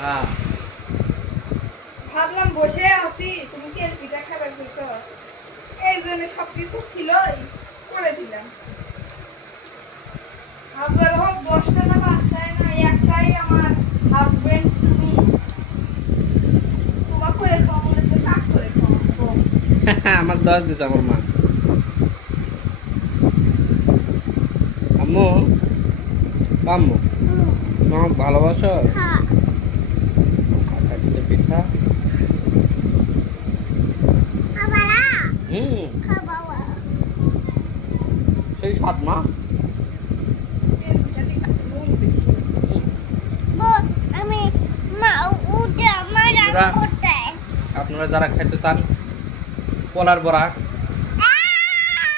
হ্যাঁ ভাবলাম বসে আছি, তুমি কি পিঠা খাবার খেয়েছো, এই জন্য সবকিছু ছিলই, করে দিলাম। হাজার হোক 10টা না 5টায় না, একটাই আমার হাজবেন্ড তুমি। তোমার করে খাওয়া মনে তো কাক করে খাওয়া। আমার 10 দিছে আমার মা। আম্মু আম্মু তুমি আমাকে ভালোবাসো? খাচ্ছে পিঠা। হুম সেই স্বাদ মা। তেল পিঠাতে নুন বেশি আছে। হুম। আপনারা যারা খেতে চান কলার বড়া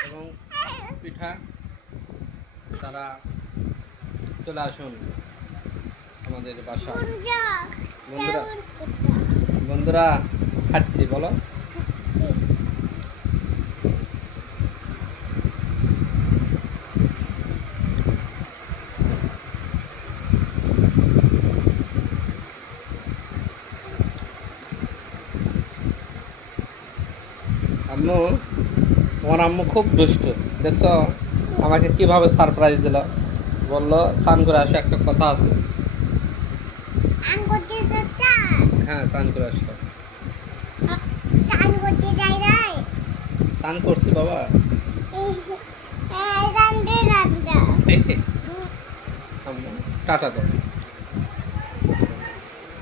এবং পিঠা, তারা চলে আসুন আমাদের বাসা। বন্ধুরা বন্ধুরা খাচ্ছি বলো। আম্মু, তোমার আম্মু খুব দুষ্ট দেখছো, আমাকে কিভাবে সারপ্রাইজ দিল। বললো স্নান করে আসো, একটা কথা আছে। হ্যাঁ স্নান করে আসলো। স্নান করছি বাবা। আম্মু টাটা দাও।